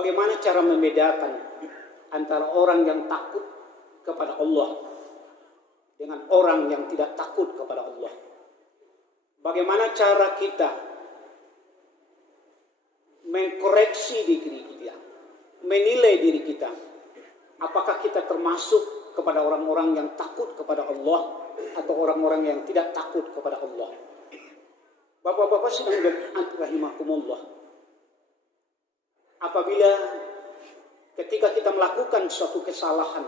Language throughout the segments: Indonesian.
Bagaimana cara membedakan antara orang yang takut kepada Allah dengan orang yang tidak takut kepada Allah? Bagaimana cara kita mengkoreksi diri kita, menilai diri kita? Apakah kita termasuk kepada orang-orang yang takut kepada Allah atau orang-orang yang tidak takut kepada Allah? Bapak-bapak sedang rahimakumullah. Apabila ketika kita melakukan suatu kesalahan,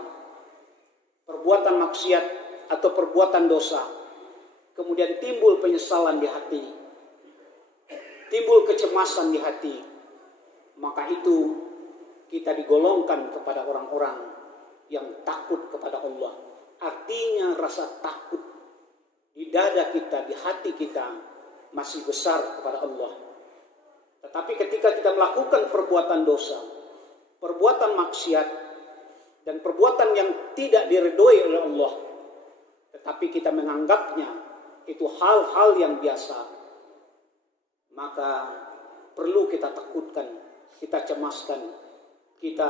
perbuatan maksiat atau perbuatan dosa, kemudian timbul penyesalan di hati, timbul kecemasan di hati, maka itu kita digolongkan kepada orang-orang yang takut kepada Allah. Artinya rasa takut di dada kita, di hati kita masih besar kepada Allah. Tetapi ketika kita melakukan perbuatan dosa, perbuatan maksiat, dan perbuatan yang tidak diridhoi oleh Allah, tetapi kita menganggapnya itu hal-hal yang biasa, maka perlu kita takutkan, kita cemaskan. Kita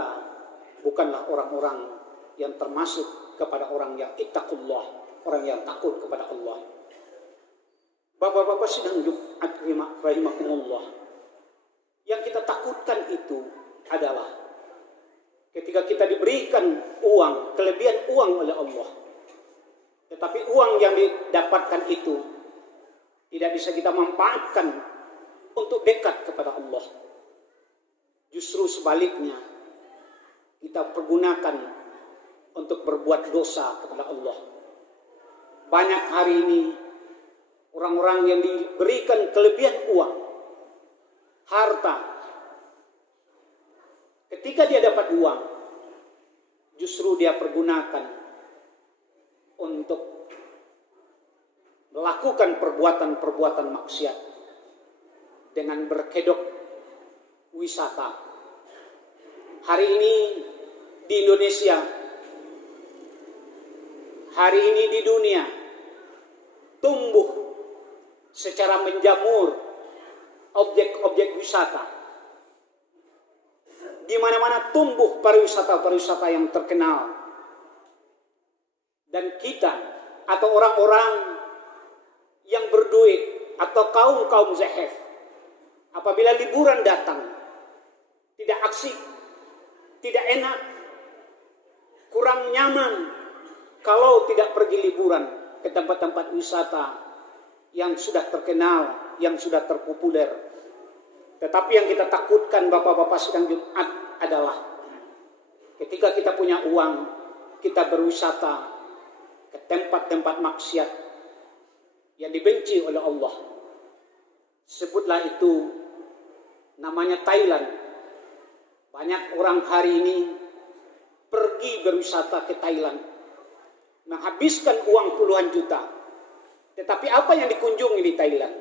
bukanlah orang-orang yang termasuk kepada orang yang ittaqullah, orang yang takut kepada Allah. Bapak-bapak sidang Jumat rahimakumullah. Yang kita takutkan itu adalah ketika kita diberikan uang, kelebihan uang oleh Allah, tetapi uang yang didapatkan itu tidak bisa kita manfaatkan untuk dekat kepada Allah. Justru sebaliknya, kita pergunakan untuk berbuat dosa kepada Allah. Banyak hari ini orang-orang yang diberikan kelebihan uang, harta, ketika dia dapat uang, justru dia pergunakan untuk melakukan perbuatan-perbuatan maksiat dengan berkedok wisata. Hari ini di Indonesia, hari ini di dunia, tumbuh secara menjamur objek-objek wisata. Di mana-mana tumbuh pariwisata-pariwisata yang terkenal. Dan kita atau orang-orang yang berduit atau kaum-kaum zahef, apabila liburan datang, tidak asik, tidak enak, kurang nyaman kalau tidak pergi liburan ke tempat-tempat wisata yang sudah terkenal, yang sudah terpopuler. Tetapi yang kita takutkan Bapak-bapak sidang Jumat adalah ketika kita punya uang, kita berwisata ke tempat-tempat maksiat yang dibenci oleh Allah. Sebutlah itu namanya Thailand. Banyak orang hari ini pergi berwisata ke Thailand, menghabiskan uang puluhan juta. Tetapi apa yang dikunjungi di Thailand?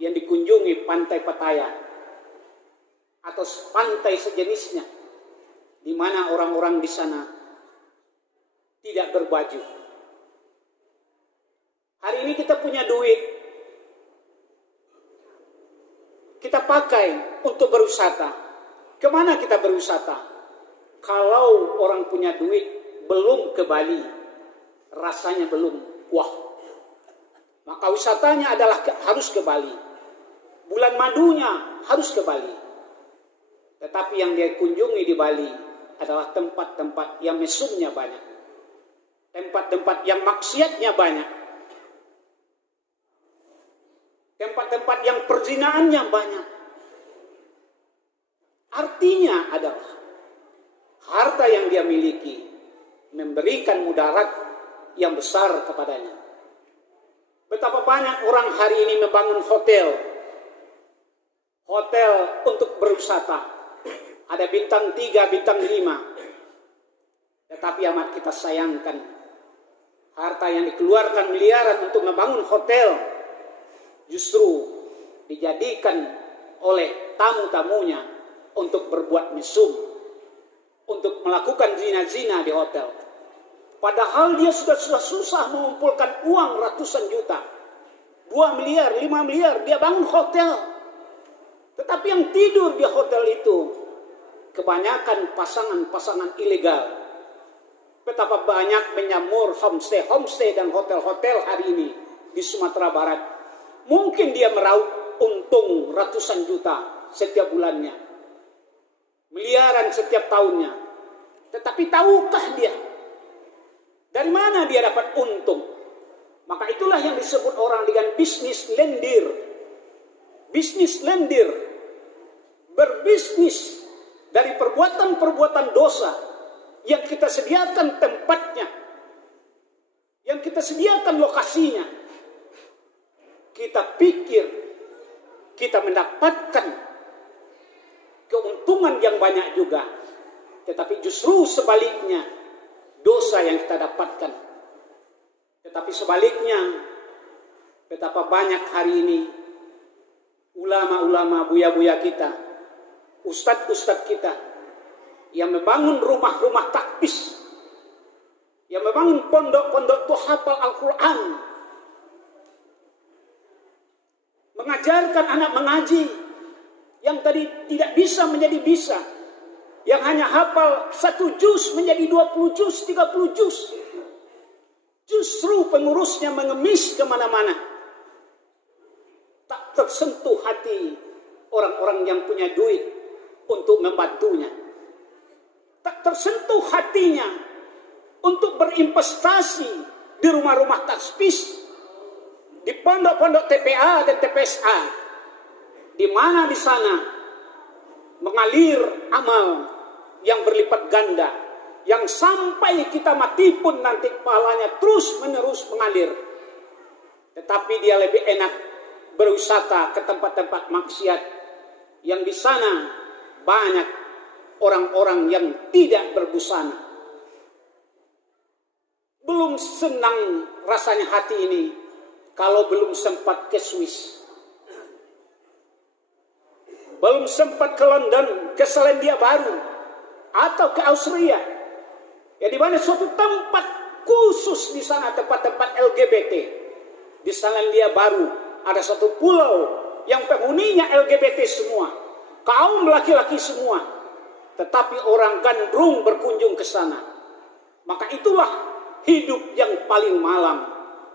Yang dikunjungi pantai Pattaya atau pantai sejenisnya, di mana orang-orang di sana tidak berbaju. Hari ini kita punya duit, kita pakai untuk berwisata. Kemana kita berwisata? Kalau orang punya duit belum ke Bali, rasanya belum wah. Maka wisatanya adalah harus ke Bali. Bulan madunya harus ke Bali. Tetapi yang dia kunjungi di Bali adalah tempat-tempat yang mesumnya banyak. Tempat-tempat yang maksiatnya banyak. Tempat-tempat yang perzinaannya banyak. Artinya adalah harta yang dia miliki memberikan mudarat yang besar kepadanya. Betapa banyak orang hari ini membangun hotel untuk berwisata. Ada bintang 3, bintang 5. Tetapi amat kita sayangkan, harta yang dikeluarkan miliaran untuk membangun hotel justru dijadikan oleh tamu-tamunya untuk berbuat mesum, untuk melakukan zina-zina di hotel. Padahal dia sudah susah mengumpulkan uang ratusan juta, 2 miliar, 5 miliar, dia bangun hotel. Tetapi yang tidur di hotel itu kebanyakan pasangan-pasangan ilegal. Betapa banyak menyamur homestay dan hotel-hotel hari ini di Sumatera Barat. Mungkin dia meraup untung ratusan juta setiap bulannya, miliaran setiap tahunnya. Tetapi tahukah dia dari mana dia dapat untung? Maka itulah yang disebut orang dengan bisnis lendir. Bisnis lendir, berbisnis dari perbuatan-perbuatan dosa yang kita sediakan tempatnya, yang kita sediakan lokasinya. Kita pikir kita mendapatkan keuntungan yang banyak juga, tetapi justru sebaliknya dosa yang kita dapatkan. Tetapi sebaliknya, betapa banyak hari ini ulama-ulama, buya-buya kita, ustadz-ustadz kita yang membangun rumah-rumah takbis, yang membangun pondok-pondok tuh hafal Al-Quran, mengajarkan anak mengaji yang tadi tidak bisa menjadi bisa, yang hanya hafal 1 juz menjadi 20 juz, 30 juz. Justru pengurusnya mengemis kemana-mana. Tak tersentuh hati orang-orang yang punya duit untuk membantunya. Tak tersentuh hatinya untuk berinvestasi di rumah-rumah tasbih, di pondok-pondok TPA dan TPSA, di mana di sana mengalir amal yang berlipat ganda, yang sampai kita mati pun nanti pahalanya terus menerus mengalir. Tetapi dia lebih enak berwisata ke tempat-tempat maksiat yang di sana banyak orang-orang yang tidak berbusana. Belum senang rasanya hati ini kalau belum sempat ke Swiss, belum sempat ke London, ke Selandia Baru, atau ke Austria, ya di mana suatu tempat khusus di sana, tempat-tempat LGBT. Di Selandia Baru ada satu pulau yang penghuninya LGBT semua, kaum laki-laki semua, tetapi orang gandrung berkunjung ke sana. Maka itulah hidup yang paling malang,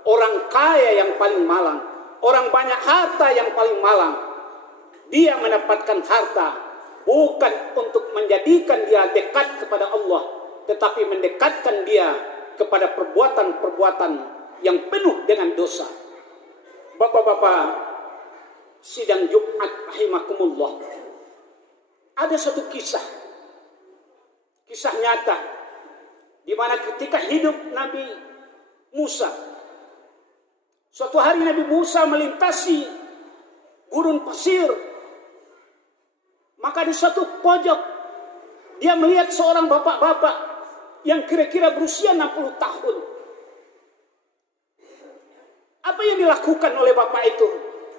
orang kaya yang paling malang, orang banyak harta yang paling malang. Dia mendapatkan harta bukan untuk menjadikan dia dekat kepada Allah, tetapi mendekatkan dia kepada perbuatan-perbuatan yang penuh dengan dosa. Bapak-bapak sidang Jumat rahimakumullah, ada satu kisah nyata di mana ketika hidup Nabi Musa, suatu hari Nabi Musa melintasi gurun pasir, maka di suatu pojok dia melihat seorang bapak-bapak yang kira-kira berusia 60 tahun. Apa yang dilakukan oleh bapak itu?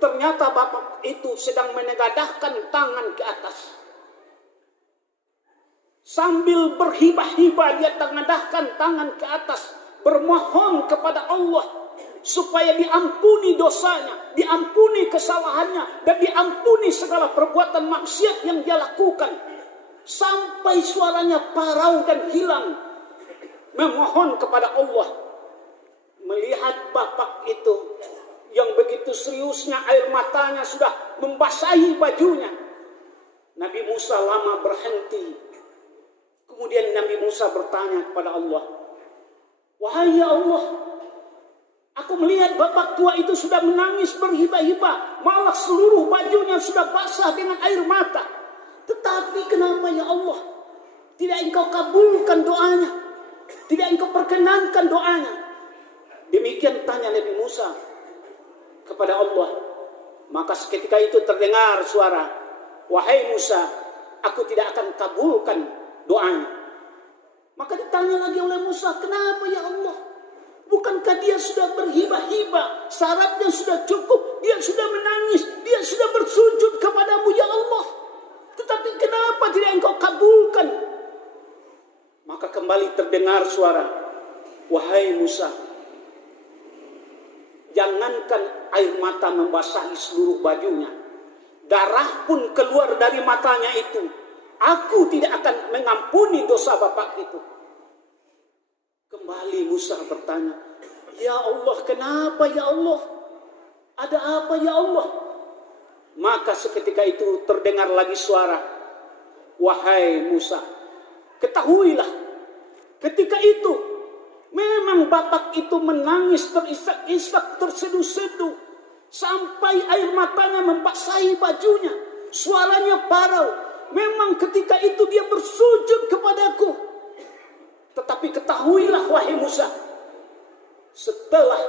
Ternyata bapak itu sedang menengadahkan tangan ke atas. Sambil berhibah-hibah dia tengadahkan tangan ke atas, bermohon kepada Allah supaya diampuni dosanya, diampuni kesalahannya, dan diampuni segala perbuatan maksiat yang dia lakukan. Sampai suaranya parau dan hilang, memohon kepada Allah. Melihat bapak itu yang begitu seriusnya, air matanya sudah membasahi bajunya, Nabi Musa lama berhenti. Kemudian Nabi Musa bertanya kepada Allah, "Wahai ya Allah, aku melihat bapak tua itu sudah menangis berhibah-hibah, malah seluruh bajunya sudah basah dengan air mata. Tetapi kenapa ya Allah, tidak engkau kabulkan doanya, tidak engkau perkenankan doanya?" Demikian tanya Nabi Musa kepada Allah. Maka seketika itu terdengar suara, "Wahai Musa, aku tidak akan kabulkan doanya." Maka ditanya lagi oleh Musa, "Kenapa ya Allah? Bukankah dia sudah berhibah-hibah, syaratnya sudah cukup, dia sudah menangis, dia sudah bersujud kepadamu ya Allah. Tetapi kenapa tidak engkau kabulkan?" Maka kembali terdengar suara, "Wahai Musa, jangankan air mata membasahi seluruh bajunya, darah pun keluar dari matanya itu Aku tidak akan mengampuni dosa bapak itu. Kembali Musa bertanya, ya Allah, kenapa ya Allah? Ada apa ya Allah? Maka seketika itu terdengar lagi suara, wahai Musa, ketahuilah, ketika itu memang bapak itu menangis terisak-isak, terseduh-seduh, sampai air matanya membasahi bajunya, suaranya parau. Memang ketika itu dia bersujud kepadaku. Tetapi ketahuilah wahai Musa, setelah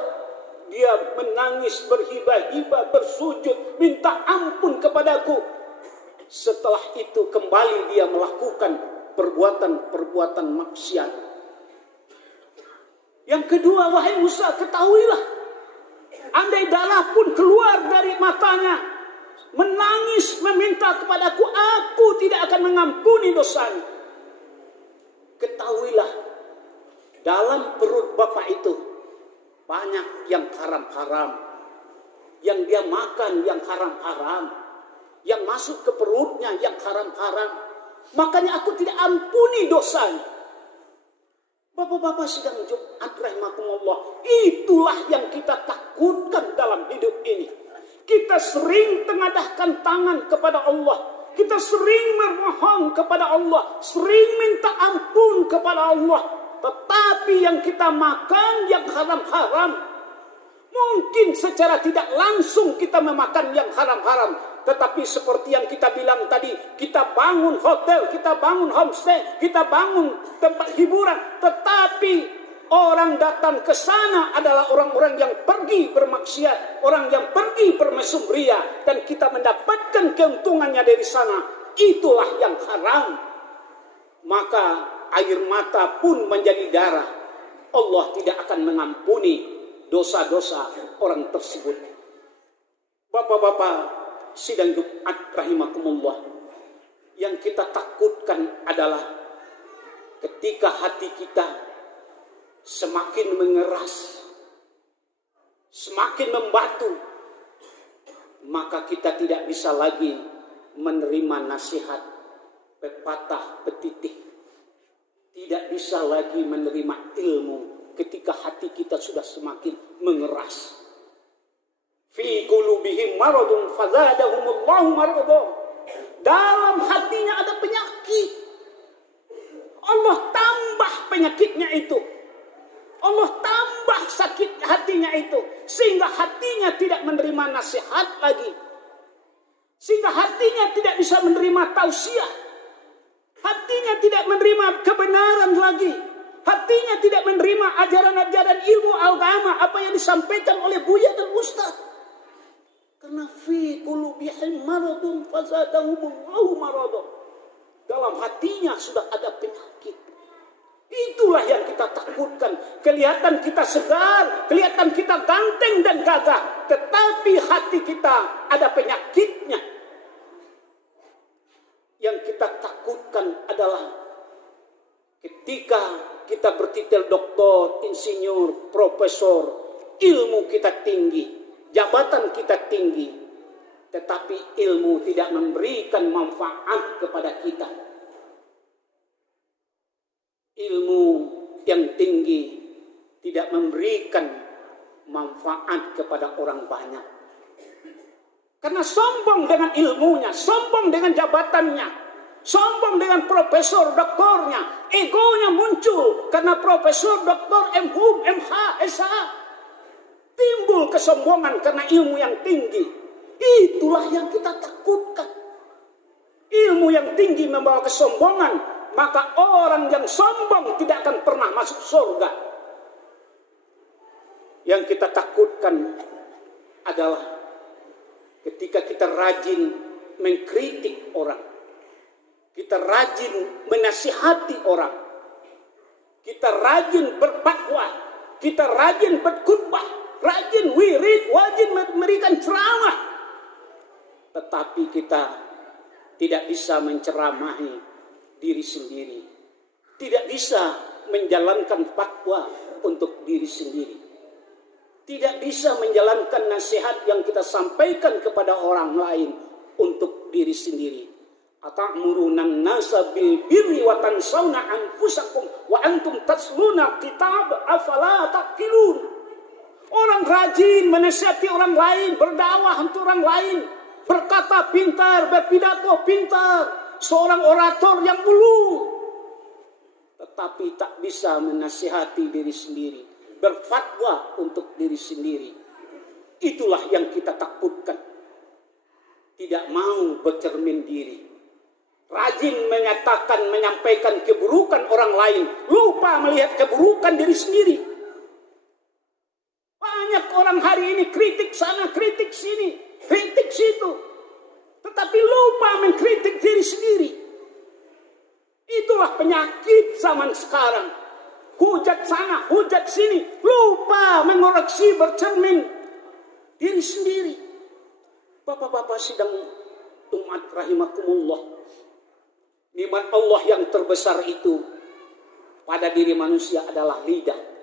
dia menangis berhibah-hibah, bersujud, minta ampun kepadaku, setelah itu kembali dia melakukan perbuatan-perbuatan maksiat. Yang kedua, wahai Musa, ketahuilah, andai darah pun keluar dari matanya, menangis meminta kepadaku, aku tidak akan mengampuni dosanya. Ketahuilah, dalam perut bapak itu banyak yang haram-haram, yang dia makan yang haram-haram, yang masuk ke perutnya yang haram-haram. Makanya aku tidak ampuni dosanya. Bapak-bapak sidang Jumat rahimakumullah, itulah yang kita takutkan dalam hidup ini. Kita sering tengadahkan tangan kepada Allah. Kita sering memohon kepada Allah, sering minta ampun kepada Allah. Tetapi yang kita makan yang haram-haram. Mungkin secara tidak langsung kita memakan yang haram-haram. Tetapi seperti yang kita bilang tadi, kita bangun hotel, kita bangun homestay, kita bangun tempat hiburan. Tetapi orang datang ke sana adalah orang-orang yang pergi bermaksiat, orang yang pergi bermesum ria, dan kita mendapatkan keuntungannya dari sana. Itulah yang haram. Maka air mata pun menjadi darah. Allah tidak akan mengampuni dosa-dosa orang tersebut. Bapak-bapak sidang Jumat rahimakumullah, yang kita takutkan adalah ketika hati kita semakin mengeras, semakin membatu, maka kita tidak bisa lagi menerima nasihat, pepatah, petitih. Tidak bisa lagi menerima ilmu ketika hati kita sudah semakin mengeras. Fi qulubihim maradun fazadahumullahu marada. Dalam hatinya ada penyakit. Allah tambah penyakitnya itu. Allah tambah sakit hatinya itu, sehingga hatinya tidak menerima nasihat lagi, sehingga hatinya tidak bisa menerima tausiah, hatinya tidak menerima kebenaran lagi, hatinya tidak menerima ajaran-ajaran ilmu agama apa yang disampaikan oleh buya dan ustaz. Karena fi qulubihim maradun fazadahumullahu marada. Dalam hatinya sudah ada penyakit. Itulah yang kita takutkan. Kelihatan kita segar, kelihatan kita ganteng dan gagah, tetapi hati kita ada penyakitnya. Yang kita takutkan adalah ketika kita bertitel doktor, insinyur, profesor, ilmu kita tinggi, jabatan kita tinggi, tetapi ilmu tidak memberikan manfaat kepada kita. Ilmu yang tinggi tidak memberikan manfaat kepada orang banyak. Karena sombong dengan ilmunya, sombong dengan jabatannya, sombong dengan profesor doktornya, egonya muncul karena profesor doktor MHum, MH, SH. Timbul kesombongan karena ilmu yang tinggi. Itulah yang kita takutkan. Ilmu yang tinggi membawa kesombongan. Maka orang yang sombong tidak akan pernah masuk surga. Yang kita takutkan adalah ketika kita rajin mengkritik orang, kita rajin menasihati orang, kita rajin berdakwah, kita rajin berkhutbah, rajin wirid, wajib memberikan ceramah, tetapi kita tidak bisa menceramahi diri sendiri, tidak bisa menjalankan fatwa untuk diri sendiri, tidak bisa menjalankan nasihat yang kita sampaikan kepada orang lain untuk diri sendiri. Atamuruna nasa bil birri wa tansawna anfusakum wa antum tatluna kitab afala taqilun. Orang rajin menasihati orang lain, berdakwah untuk orang lain, berkata pintar, berpidato pintar, seorang orator yang ulung, tetapi tak bisa menasihati diri sendiri, berfatwa untuk diri sendiri. Itulah yang kita takutkan. Tidak mau bercermin diri, rajin menyatakan, menyampaikan keburukan orang lain, lupa melihat keburukan diri sendiri. Banyak orang hari ini kritik sana, kritik sini, kritik situ, tetapi lupa mengkritik diri sendiri. Itulah penyakit zaman sekarang. Hujat sana, hujat sini, lupa mengoreksi, bercermin diri sendiri. Bapak-bapak sidang umat rahimakumullah, nikmat Allah yang terbesar itu pada diri manusia adalah lidah.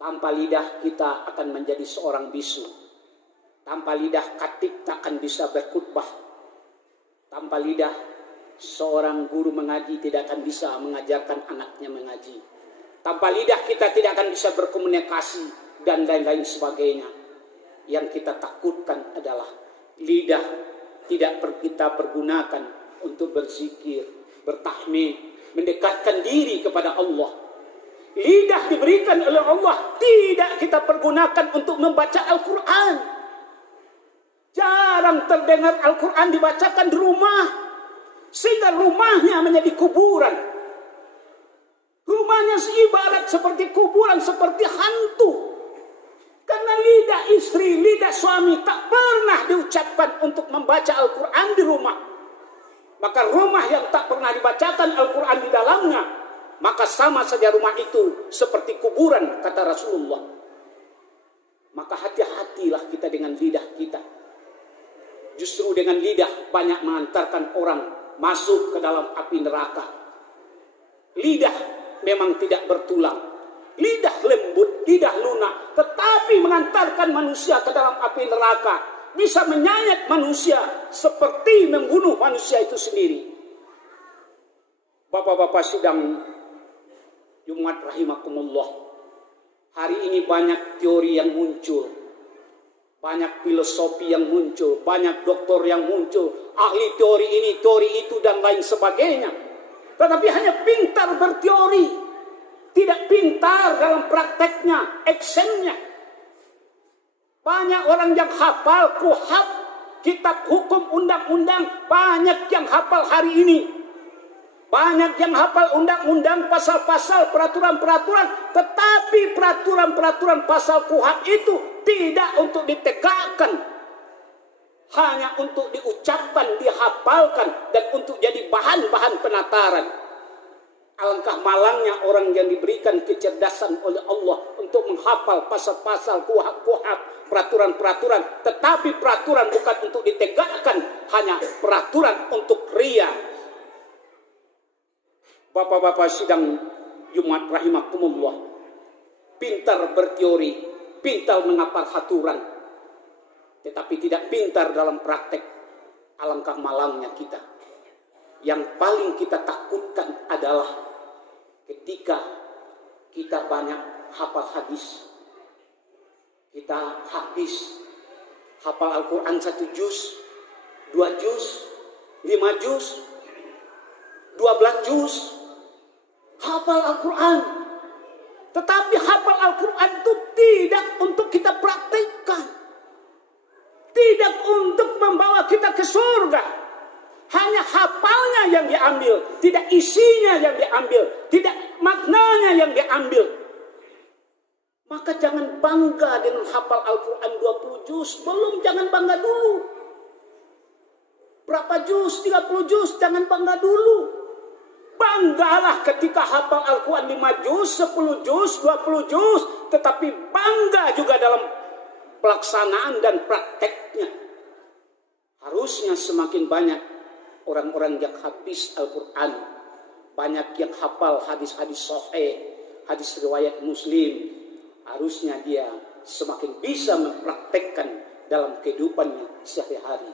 Tanpa lidah kita akan menjadi seorang bisu. Tanpa lidah khatib tak akan bisa berkhutbah. Tanpa lidah seorang guru mengaji tidak akan bisa mengajarkan anaknya mengaji. Tanpa lidah kita tidak akan bisa berkomunikasi dan lain-lain sebagainya. Yang kita takutkan adalah lidah tidak kita pergunakan untuk berzikir, bertahmid, mendekatkan diri kepada Allah. Lidah diberikan oleh Allah, tidak kita pergunakan untuk membaca Al-Quran. Jarang terdengar Al-Quran dibacakan di rumah, sehingga rumahnya menjadi kuburan. Rumahnya ibarat seperti kuburan, seperti hantu. Karena lidah istri, lidah suami tak pernah diucapkan untuk membaca Al-Quran di rumah. Maka rumah yang tak pernah dibacakan Al-Quran di dalamnya, maka sama saja rumah itu seperti kuburan, kata Rasulullah. Maka hati-hatilah kita dengan lidah kita. Justru dengan lidah banyak mengantarkan orang masuk ke dalam api neraka. Lidah memang tidak bertulang, lidah lembut, lidah lunak, tetapi mengantarkan manusia ke dalam api neraka, bisa menyayat manusia seperti membunuh manusia itu sendiri. Bapak-bapak sidang Jumat rahimakumullah, hari ini banyak teori yang muncul, banyak filosofi yang muncul, banyak doktor yang muncul, ahli teori ini, teori itu dan lain sebagainya. Tetapi hanya pintar berteori, tidak pintar dalam prakteknya, actionnya. Banyak orang yang hafal kuhab, kitab hukum undang-undang, banyak yang hafal hari ini. Banyak yang hafal undang-undang, pasal-pasal, peraturan-peraturan, tetapi peraturan-peraturan pasal kuhab itu tidak untuk ditegakkan, hanya untuk diucapkan, dihafalkan, dan untuk jadi bahan-bahan penataran. Alangkah malangnya orang yang diberikan kecerdasan oleh Allah untuk menghafal pasal-pasal, kuhab-kuhab, peraturan-peraturan, tetapi peraturan bukan untuk ditegakkan, hanya peraturan untuk ria. Bapak-bapak sidang Jumat rahimakumullah, pintar berteori, pintar menghafal aturan, tetapi tidak pintar dalam praktek. Alangkah malangnya kita. Yang paling kita takutkan adalah ketika kita banyak hafal hadis, kita hafal Al-Quran 1 juz, 2 juz, 5 juz, 12 juz, hafal Al-Quran. Tetapi hafal Al-Quran itu tidak untuk kita praktikkan, tidak untuk membawa kita ke surga. Hanya hafalnya yang diambil, tidak isinya yang diambil, tidak maknanya yang diambil. Maka jangan bangga dengan hafal Al-Quran 20 juz. Belum, jangan bangga dulu. Berapa juz? 30 juz, jangan bangga dulu. Banggalah ketika hafal Al-Quran 5 juz, 10 juz, 20 juz. Tetapi bangga juga dalam pelaksanaan dan prakteknya. Harusnya semakin banyak orang-orang yang habis Al-Quran, banyak yang hafal hadis-hadis sahih, hadis riwayat Muslim. Harusnya dia semakin bisa mempraktekkan dalam kehidupannya sehari-hari.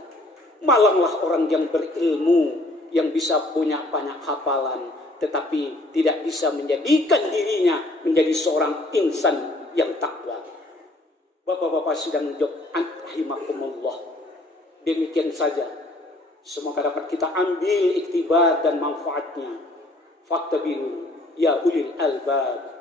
Malanglah orang yang berilmu, yang bisa punya banyak hafalan, tetapi tidak bisa menjadikan dirinya menjadi seorang insan yang takwa. Bapak-bapak sidang Jumat rahimakumullah. Demikian saja. Semoga dapat kita ambil iktibar dan manfaatnya. Faktabiru ya ulil albab.